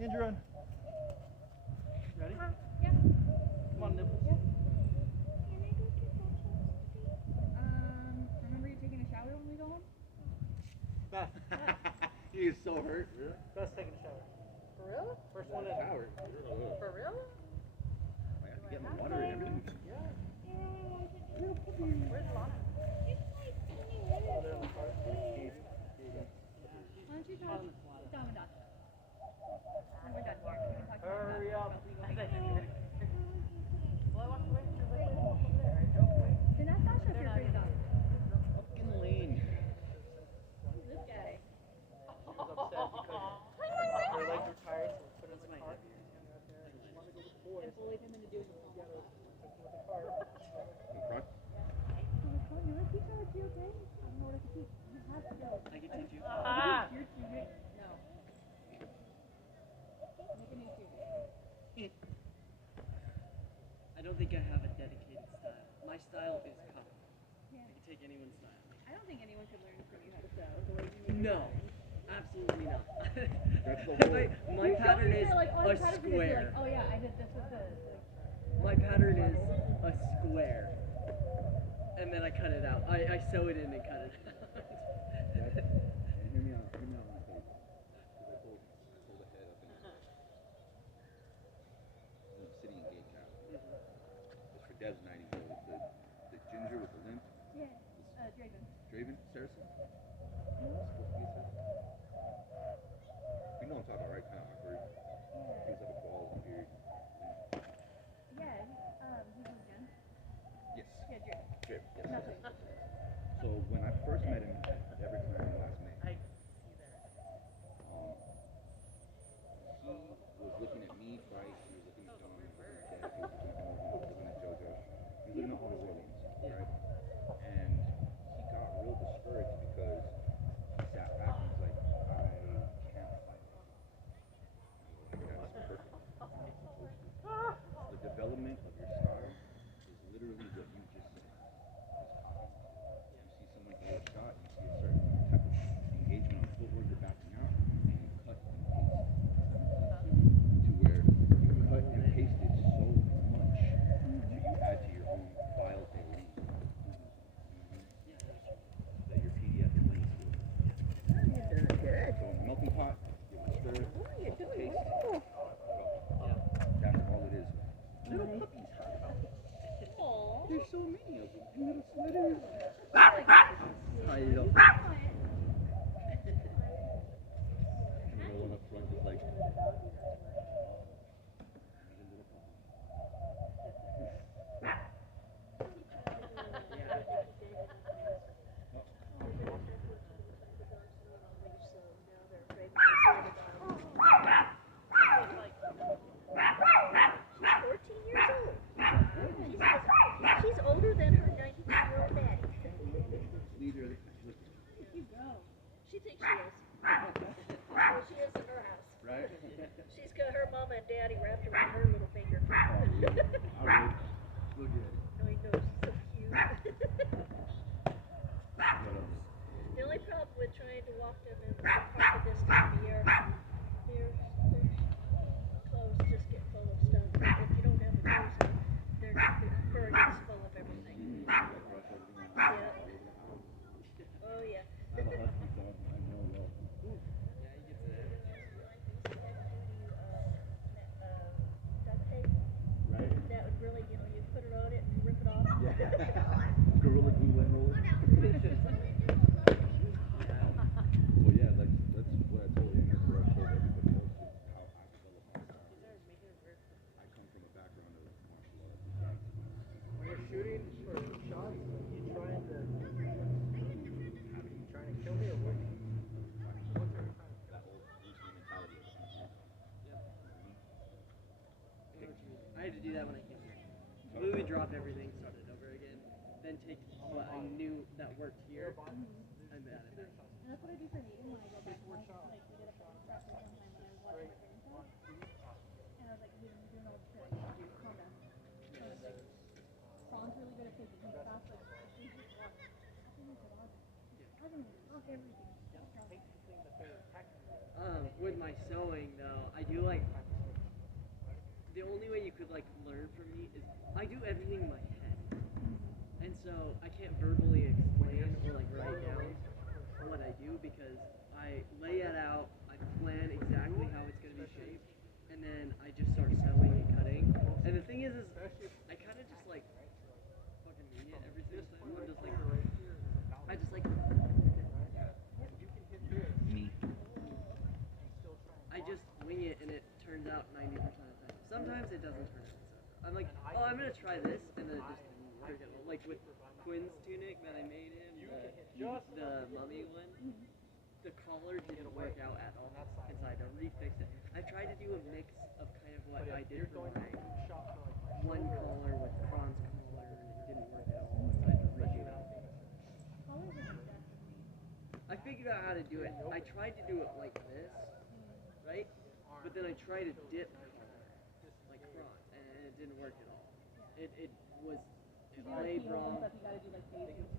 Andrew, run. Ready? Yeah. Come on, Nibbles. Yeah. Remember you taking a shower when we go home? Beth. He is so hurt. Really? Beth's taking a shower. For real? First one in. Shower. For real? I have to get in the water and everything. Yeah. Where's Lana? Oh, they're in the car. Why don't you talk to Dom and Dad? When we're done here, we can talk to Hurry Dom up. Well, I walked away. I drove away. Then that's not sure if you're pretty dog. Fucking lane. Who's this guy? She was upset because her legs were tired, so we put her in the car. She wanted to go with the boys. And bullied him into doing the Yeah, phone. took her with the car. In front? You like teach her? Is okay? I don't know what I can teach. You have to go. I can teach you. Ah! You're too big. No. Make a new tube. I don't think I have a dedicated style. My style is common. Yeah. I can take anyone's style. I don't think anyone could learn from you how to sew the way you make No, it. absolutely not. That's the whole. my pattern is like, oh, a I'm pattern for this. You're square. like, oh yeah, I did this with this. My pattern is a square. And then I cut it out. I sew it in and cut it out. And hear me out one thing. Because I hold the head up in the city in gate cap. It's for Deb's Nightingale. The ginger with the limp. Yeah. Draven. Draven? Saracen? Supposed to be a Saracen? You know what I'm talking about, right? Kind of awkward. He's like a ball with a beard. Yeah. He's with Jen. Yes. Yeah, Draven. Drip. Yes. Nothing. So when I first met him at Everton last May, he was looking at me, Bryce, he was looking at Dom, he was looking at Deb, he was looking at Obi, he was looking at JoJo, he was looking at all the Williams, right? And he got real discouraged because he sat back and was like, I can't fight. That's perfect. The development of your style is literally what you just said. You see someone throw a shot, you see a certain type of engagement on footwork, you're backing out, and you cut and paste. To where you cut and pasted so much until you add to your own file daily. That your PDF is linked to. So in the melting pot, you have to stir, taste. That's all it is. Little puppies. There's so many of them. And little sweaters. How you know? Rolling up front just like. She's older than her 92-year-old daddy. Leader. You go. She thinks she is. Well, she is in her house. Right? She's got her mama and daddy wrapped around her little finger. I would. Look at it. No, he knows she's so cute. But, The only problem with trying to walk them in the park at this time of year, their clothes just get full of stuff. If you don't have a clothes, their fur gets full of everything. Yeah. Oh yeah. I have a husky dog. I know well. Yeah, he gets it. Duct tape. Right? That would really, you put it on it and rip it off. Yeah. Gorilla glue and roller. Well, yeah, that's what I told him. That's what I told everybody else. Is how I develop my style. I come from a background of martial arts. When you're shooting for shots, you trying to kill me or what? What's every time? That whole mentality of it. I had to do that when I came here. Completely drop everything, start it over again, then take what I knew that worked here and add it back. And that's what I do for Negan when I go back home. Like, we did a practice one time when I was watching my parents' house. And I was like, Negan, you're doing all the shit. Dude, calm down. And I was like, Ron's really good at taking him fast. Like, he's just walk. I think he's a dog. I'm gonna walk everything. With my sewing, annoying though. I do like the only way you could like learn from me is I do everything in my head, and so I can't verbally explain or like write down what I do because I lay it out, I plan exactly how it's gonna be shaped, and then I just start sewing and cutting. And the thing is I kind of just like fucking wing it every single time. I'm just like I just like Me. I just wing it and it turns out 90% of the time. Sometimes it doesn't turn out so. I'm like, oh, I'm gonna try this, and then it just didn't work at all. Like with Quinn's tunic that I made him, the mummy one, the collar didn't work out at all, and so I had to refix it. I tried to do a mix of kind of what I did for my one collar with bronze collar, and it didn't work at all, so I had to redo it. Collars are the best for me. I figured out how to do it. I tried to do it like this, right? But then I tried to dip collar, like bronze, and it didn't work at all. It was, it You do like laid keyholes and wrong, stuff, you gotta do like daisies.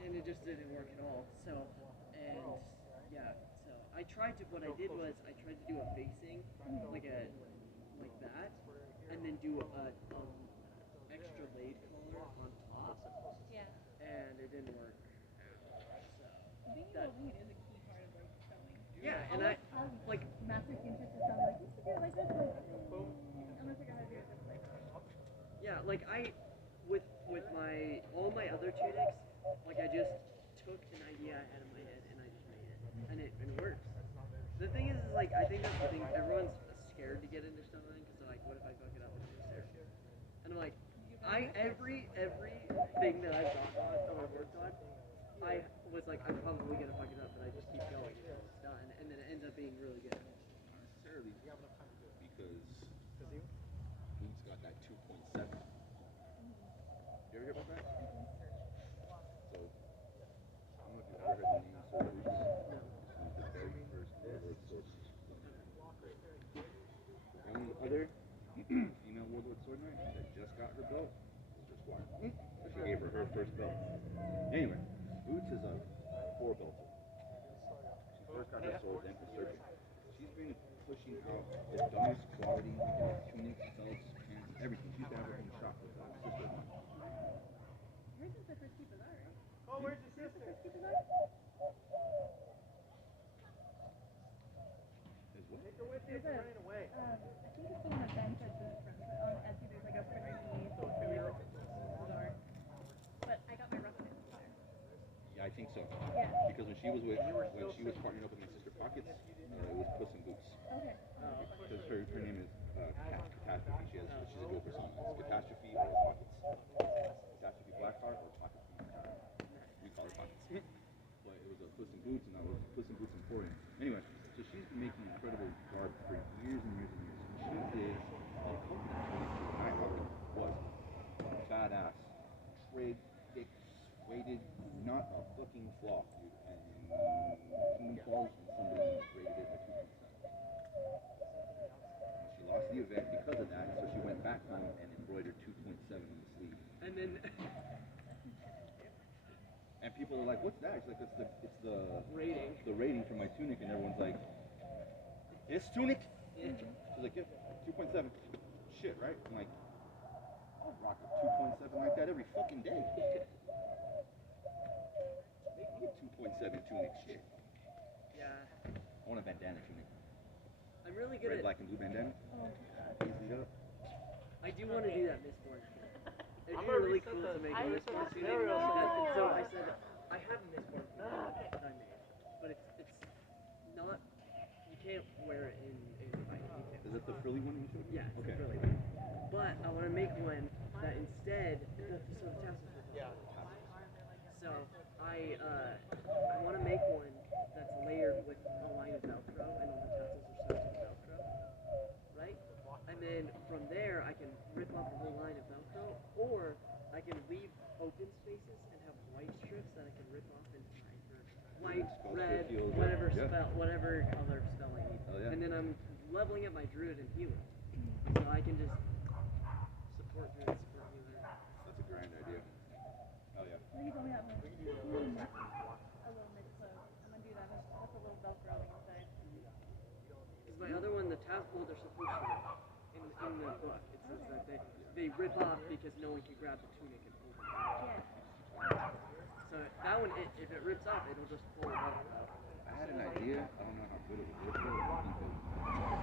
and it just didn't work at all. So, and yeah, so I tried to, what I did was I tried to do a facing, like that, and then do a extra laid collar on top, Yeah. and it didn't work. So, Being able to wing it is a key part of like sewing. yeah, and I, like, Master seamstress is telling me like, you should do it like this, like, I'm gonna figure out how to do it this way. yeah, like with my, all my other tunics, like I just took an idea I had in my head and I just made it, and it works. The thing is like, I think that's the thing, everyone's scared to get into sewing, because they're like, what if I fuck it up and I'm scared? And I'm like, every thing that I've gone on or worked on, I was like, I'm probably gonna fuck it up, but I just keep going until it's done, and then it ends up being really good. Not necessarily, because Boots got that 2.7. You ever hear about that? So, I don't know if you've ever heard the name Sir Boots. She was the very first Warlord Sword Knight. The only other female Warlord Sword Knight that just got her belt was her squire. So she gave her first belt. Anyway, Boots is a 4-belter. She first got her sword, then her surgeon. She's been pushing out the dumbest quality, tunics, belts, pants, everything. She used to have her own shop with my sister. Hers is the Christy Bazaar, right? Oh, where's your Hers is the sister? Christy Bazaar? Is what? Take her with you There's if a, you're running away. I think it's the one that Ben said to his friends, but on Etsy there's like a Christy Bazaar. But I got my rough fit there. Yeah, I think so. Yeah. Because when she was partnered up with my sister Pockets, it was Puss in Boots. Okay. Because her name is Catastrophe. She's a dual persona. It's Catastrophe or Pockets. Catastrophe Blackheart or Pockets. We call her Pockets. But it was a Puss in Boots, and that was Puss in Boots Emporium. Anyway, so she's been making incredible garb for years and years and years. She is a company Nighthawk was badass, trig, thick, weighted, not a fucking flaw, dude. And King Falls and somebody rated it at 2.7. She lost the event because of that, so she went back home and embroidered 2.7 on the sleeve. And then, And people are like, "What's that?" She's like, "It's the rating. the rating for my tunic," and everyone's like, "This tunic?" Yeah. She's like, "Yeah, 2.7. Shit, right?" I'm like, "I'll rock a 2.7 like that every fucking day." Make me a 2.7 tunic, shit. Yeah, I want a bandana tunic. I'm really good Red, at, black, and blue bandana. Easy up. I do want to do that Mistborn too. It'd I'm be gonna really reset cool the- to make I a reset Mistborn the tunic. scenario So so- I said, I have a Mistborn tunic that I made, but it's not, you can't wear it in fighting. You can't. Is it the frilly one you showed me? Yeah, it's Okay. really. But I want to make one that instead, so the tassels are Yeah. So I want to make one that's layered with a line of Velcro, and all the tassels are sewn to Velcro, right? And then from there, I can rip off a whole line of Velcro, or I can leave open spaces and have white strips that I can rip off and tie for white, Spell red, shift heals, whatever yeah. whatever color spell I need. Oh, yeah. And then I'm leveling up my druid and healer, so I can just support druid, support healer. That's a grand idea. Oh yeah. I think you told me that one. A little mix of, I'm gonna do that. That's a little Velcro inside. they're supposed to. In the book, it says that they rip off because no one can grab the tunic and pull it out. Yeah. So that one, if it rips off, it'll just pull it out. I had an idea. I don't know how good it would work though.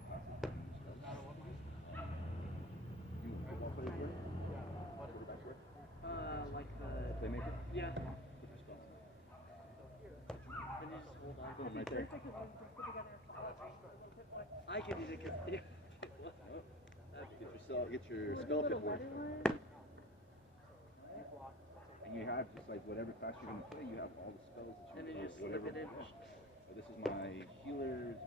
I think that you football players wear? Quarterbacks wear? Like the Playmaker? yeah. Put your spells in. Then you just hold on. Boom, right there. Perfect because we just put together a file. I could use it because yeah. Get your spell pit work. And you have just like whatever class you're gonna play, you have all the spells that And you then you just slip whatever. it in. So this is my healers,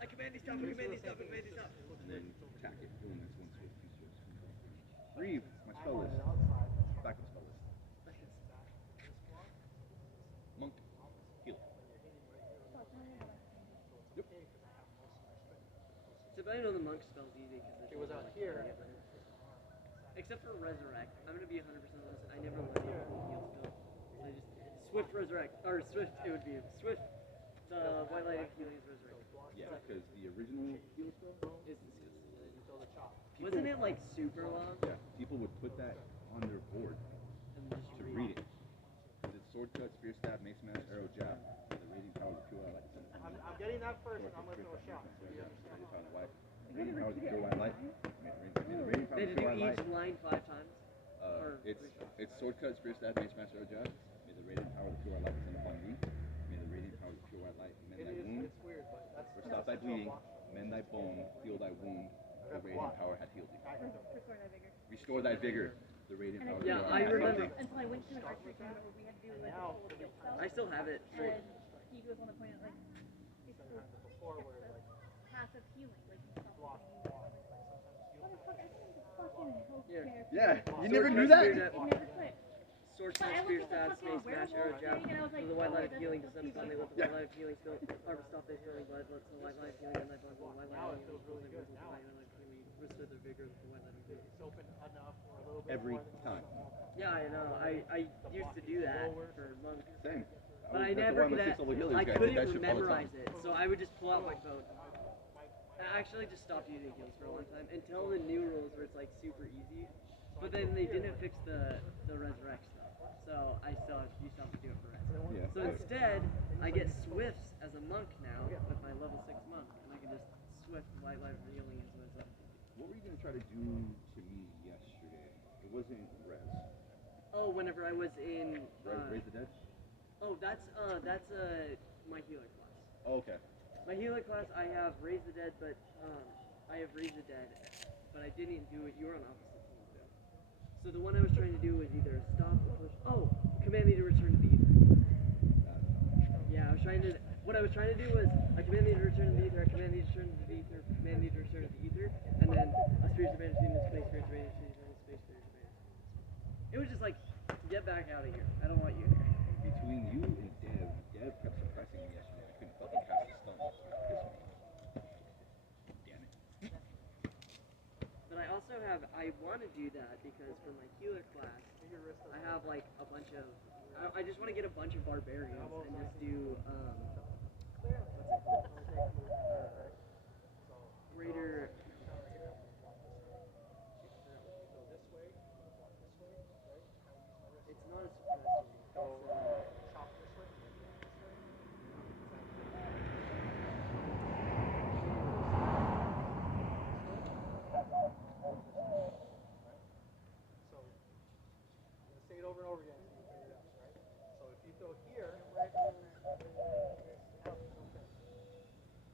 I command these stuff, I command these stuff, I command these stuff. and then attack it. Boom, that's one swift, two swifts. Breathe, my spell list. Back to the spell list. Monk, heal. Yep. So but I know the monk spell's easy because It was out here. Except for resurrect, I'm gonna be 100% honest. I never learned how to heal spell. So I just swift resurrect or swift. It would be swift. The white light healing is resurrect. Yeah, because the original healer spell, It's disgusting. Wasn't it like super long? yeah, people would put that on their board And just to read it. Because it's sword cut, spear stab, mace smash, arrow jab. The rating power of the pure light. I'm getting that first, and I'm gonna throw a shot. Rating power of the pure white light. May the rating power They of the had to pure do white light. each line 5 times. It's sword cut, spear stab, mace smash, arrow jab. May the radiant power of the pure white light descend upon thee. May the radiant power of the pure white light mend thy wound. It's weird, but that's Or stop thy bleeding, mend thy bone, heal thy wound. The radiant power hath healed thee. Restore that vigor. Restore thy vigor. The radiant And power of the Yeah, pure I white light. remember. Until I went to an archery tournament where we had to do like a full quick spell. I still have it. And he was on the point of like, it's before where like passive healing. Like, you stop the motherfucker, this is a fucking Yeah. healthcare. Yeah, you Sword never cut, knew spear that? stab, It never clicked. Sword But cut, I spear looked at stab, the fucking mace smash, arrow werewolf jab. thing, and I was like, The white light of oh, healing that's descend upon thee. Let the Yeah. white light of healing spill. Harvest stop thy healing blood. Let the white light of healing in thy bones. The white light of healing fills thy bones. The white light of healing restore the vigor of the white light of healing. it's open enough or a little bit Every more than time. Yeah, I know. I used to do that for monks. Same. But I That's never why I'm could. a 6-level healer. I This guy did that couldn't shit all the time. memorize it, so I would just pull out my phone. I actually just stopped using heals for a long time until the new rules where it's like super easy. But then they didn't fix the resurrect stuff, so I still used to have to do it for res. Yeah. So instead, I get swifts as a monk now with my level 6 monk, and I can just swift white light of healing as well. What were you going to try to do to me yesterday? It wasn't res. Oh, whenever I was in. Raise the dead? Oh, that's my healer class. Oh, okay. My healer class, I have Raise the Dead, but I have Raise the Dead, but I didn't do it. You were on opposite team. So the one I was trying to do was either stop or push. Oh, command me to return to the ether. Yeah, I was trying to. What I was trying to do was I command me to return to the ether. I command me to return to the ether. Command me to return to the ether, and then a spirit advantage in this place. Spirit advantage in this space. Spirit advantage. It was just like, get back out of here. I don't want you here. Between you and Dev kept suppressing me yesterday. I couldn't fucking cast a stun. It pissed me. Damn it. But I also have, I want to do that because for my healer class, I have like a bunch of, I just want to get a bunch of barbarians and just do, what's it called? Greater, it's not a suppressor, say it over and over again until you figure it out, right? So if you throw here, okay.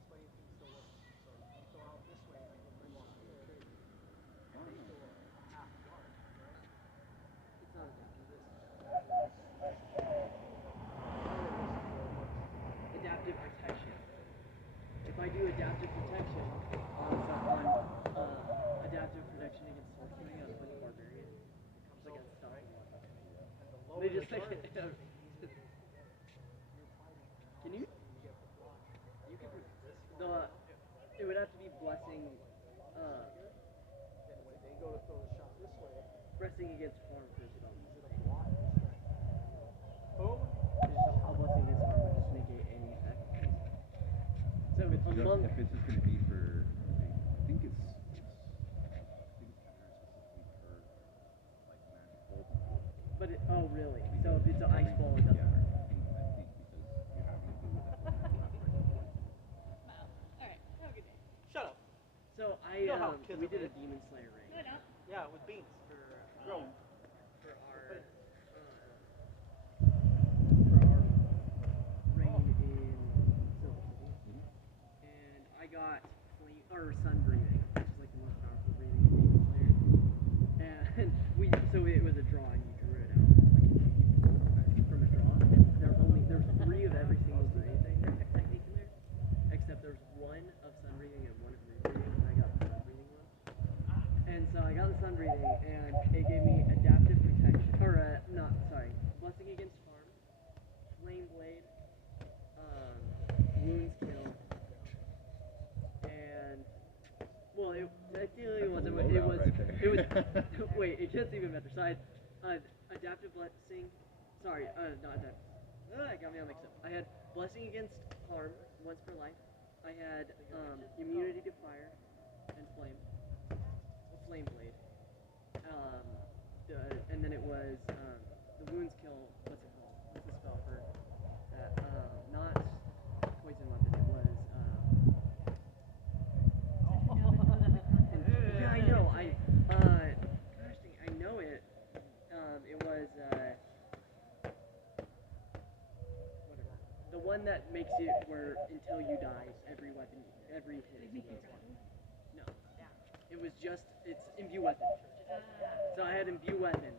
Explaining things still works. So if you throw out this way, monk. if it's just gonna be for, I think it's specifically per, like, magic bolt. But oh really? So if it's an ice ball, it doesn't Yeah, work. I think because you're having to do with that whole magic aspect. Alright, have a good day. Shut up. So You know how kids we are did a made. Demon Slayer ring No, I don't. Yeah, with beans. for Grown. for our rain in Silver City, and I got flame or sun breathing, which is like the most powerful breathing in Demon Slayer. And it was a draw, and you drew it out like from a draw. And there's 3 of every single breathing technique in there, except there's 1 of sun breathing and 1 of moon breathing, and I got the sun breathing one. And so I got the sun breathing, and it gave me adaptive protection, or blessing against harm, flame blade, wounds kill, and well, it wasn't. That's a It loadout was. right there. It was. Wait, it gets even better. So I had adaptive blessing. Sorry, not adaptive. I got me all mixed up. I had blessing against harm, once per life. I had immunity to fire and flame. Flame blade. And then it was the wounds kill. What's it called? What's the spell for that? Not poison weapon. It was. Yeah, I know. Gosh dang, I know it. It was whatever. The one that makes it where until you die, every hit is no. It was just it's imbue weapon. So I had imbue weapon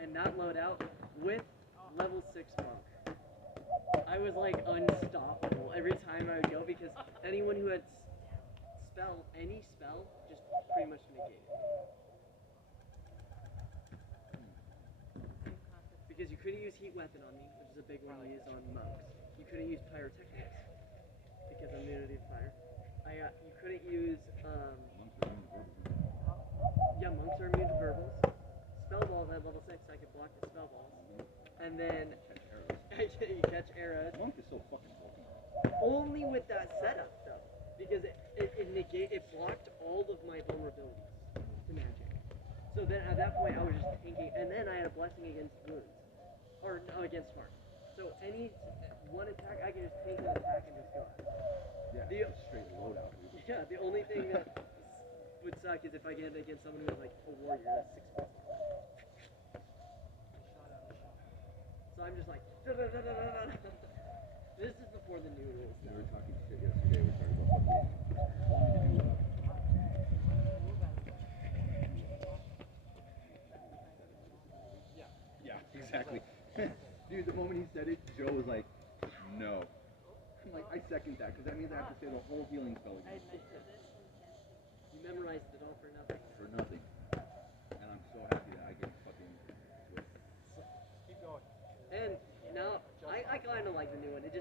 and that loadout with level 6 monk. I was like unstoppable every time I would go because anyone who had any spell just pretty much negated. Because you couldn't use heat weapon on me, which is a big one you use on monks. You couldn't use pyrotechnics because of immunity to fire. You couldn't use monks are immune to verbals. Spell balls at level 6, I could block the spell balls. And then you catch arrows. Monk is so fucking broken. Only with that setup though. Because it blocked all of my vulnerabilities to magic. So then at that point I was just tanking, and then I had a blessing against wounds. Or no, against harm. So any one attack I can just tank an attack and just go. Yeah, it's a straight loadout, dude. Yeah, the only thing that would suck is if I get it against someone who is like a warrior that's 6 foot. So I'm just like This is before the new rules. We were talking shit yesterday. We were talking about wanting to do Yeah, exactly. Dude, the moment he said it, Joe was like, no. I'm like, I second that, because that means I have to say the whole healing spell again. You memorized it all for nothing. For nothing. And I'm so happy that I get fucking to it. Keep going. And now I kind of like the new one. It